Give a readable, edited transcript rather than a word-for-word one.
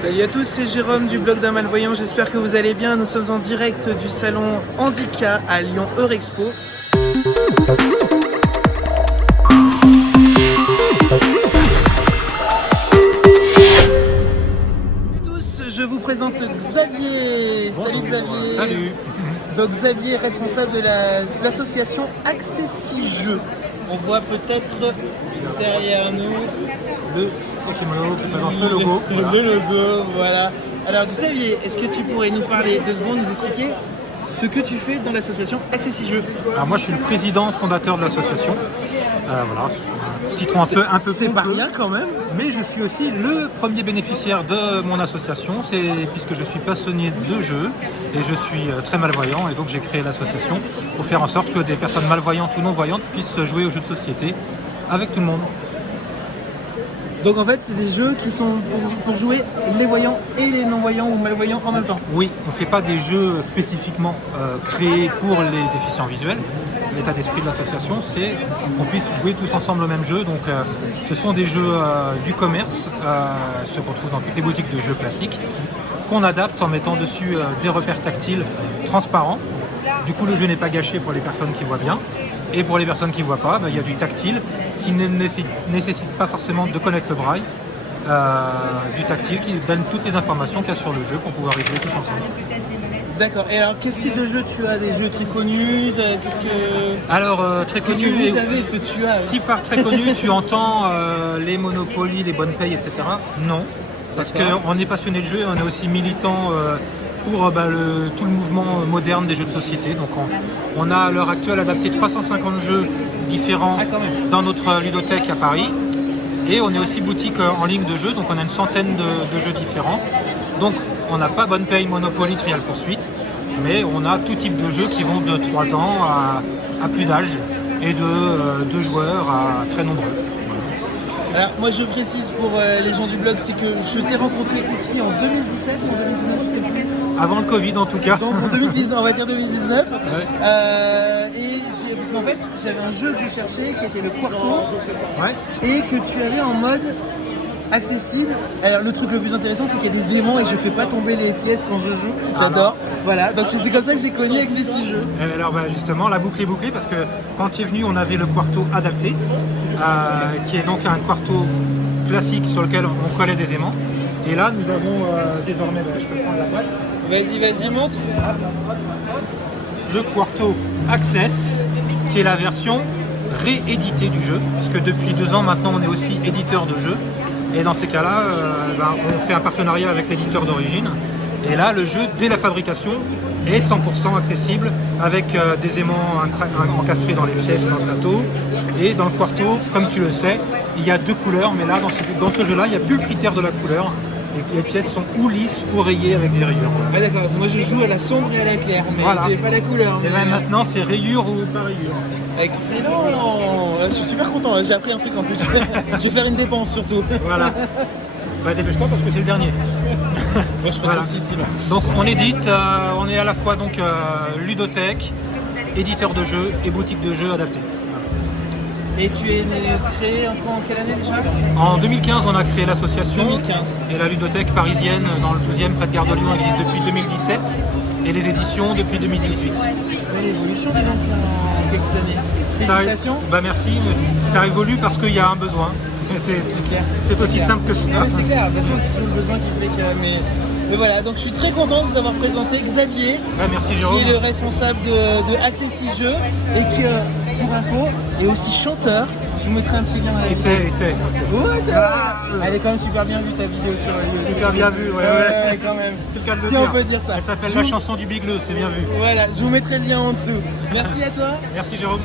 Salut à tous, c'est Jérôme du blog d'un malvoyant, j'espère que vous allez bien. Nous sommes en direct du salon Handicap à Lyon Eurexpo. Salut à tous, je vous présente Xavier. Salut Xavier. Salut. Donc Xavier est responsable de l'association Accessi-Jeux. On voit peut-être derrière nous Le Pokémon qui présente le logo. Voilà. Le logo, voilà. Alors Xavier, est-ce que tu pourrais nous parler 2 secondes, nous expliquer ce que tu fais dans l'association Accessi-Jeux? Alors moi je suis le président fondateur de l'association. Voilà, un titre un peu c'est pas pompeux, rien quand même. mais je suis aussi le premier bénéficiaire de mon association, puisque je suis passionné de jeux et je suis très malvoyant, et donc j'ai créé l'association pour faire en sorte que des personnes malvoyantes ou non-voyantes puissent jouer aux jeux de société avec tout le monde. Donc en fait c'est des jeux qui sont pour jouer les voyants et les non-voyants ou malvoyants en même temps. Oui, on ne fait pas des jeux spécifiquement créés pour les déficients visuels. L'état d'esprit de l'association, c'est qu'on puisse jouer tous ensemble au même jeu. Donc ce sont des jeux du commerce, ceux qu'on trouve dans toutes les boutiques de jeux classiques, qu'on adapte en mettant dessus des repères tactiles transparents. Du coup le jeu n'est pas gâché pour les personnes qui voient bien. Et pour les personnes qui ne voient pas, il y a du tactile qui ne nécessite pas forcément de connaître le braille. Du tactile qui donne toutes les informations qu'il y a sur le jeu pour pouvoir y jouer tous ensemble. D'accord. Et alors quel style de jeu tu as? Des jeux très connus? Alors très Qu'est-ce connu. que vous savez ce que tu as? Si par très connu tu entends les Monopoly, les bonnes payes, etc. Non. Parce qu'on est passionné de jeu et on est aussi militant pour tout le mouvement moderne des jeux de société. Donc on a à l'heure actuelle adapté 350 jeux différents dans notre ludothèque à Paris. Et on est aussi boutique en ligne de jeux, donc on a une centaine de jeux différents. Donc on n'a pas bonne paye, Monopoly, Trial Poursuite, mais on a tout type de jeux qui vont de 3 ans à plus d'âge et de joueurs à très nombreux. Alors moi je précise pour les gens du blog, c'est que je t'ai rencontré ici en 2017 ou en 2019, je sais plus. Avant le Covid en tout cas. Donc en 2019, on va dire 2019. Parce qu'en fait j'avais un jeu que je cherchais qui était le Quarto, et que tu avais en mode accessible. Alors le truc le plus intéressant c'est qu'il y a des aimants et je fais pas tomber les pièces quand je joue. J'adore. Voilà, donc c'est comme ça que j'ai connu Accessi-Jeux. Alors justement la boucle est bouclée parce que quand tu es venu on avait le Quarto adapté, qui est donc un Quarto classique sur lequel on collait des aimants. Et là nous avons désormais, je peux prendre la boîte. Vas-y, montre. Le Quarto Access, qui est la version rééditée du jeu, puisque depuis 2 ans maintenant on est aussi éditeur de jeux. Et dans ces cas-là, on fait un partenariat avec l'éditeur d'origine. Et là, le jeu, dès la fabrication, est 100% accessible avec des aimants encastrés dans les pièces, dans le plateau. Et dans le Quarto, comme tu le sais, il y a 2 couleurs, mais là, dans ce jeu-là, il n'y a plus le critère de la couleur. Et les pièces sont ou lisses ou rayées avec des rayures. Ah d'accord, moi je joue à la sombre et à la claire, mais voilà. j'ai pas la couleur. Et même maintenant, c'est rayure ou pas rayure. Excellent. Je suis super content, j'ai appris un truc en plus. Je vais faire une dépense surtout. Voilà. Dépêche-toi parce que c'est le dernier. Moi je passe le site sinon. Donc on édite, on est à la fois ludothèque, éditeur de jeux et boutique de jeux adaptée. Et tu es créé en quelle année déjà? En 2015 on a créé l'association. 2015. Et la ludothèque parisienne dans le 12e près de Gare de Lyon existe depuis 2017 et les éditions depuis 2018. L'évolution dis donc en quelques années. Félicitations. Merci, ça évolue parce qu'il y a un besoin. C'est aussi simple que ça. Oui, c'est clair, de toute façon c'est toujours le besoin qui fait que... Mais voilà, donc je suis très content de vous avoir présenté Xavier, merci Jérôme, qui est le responsable de Accessi-Jeux et qui, pour info, est aussi chanteur. Je vous mettrai un petit lien dans la vidéo. Elle est quand même super bien vue ta vidéo sur YouTube. Super bien vue, ouais, quand même. C'est le cas de le si dire. On peut dire ça. Elle s'appelle La chanson du Bigleux, c'est bien vu. Voilà, je vous mettrai le lien en dessous. Merci à toi. Merci Jérôme.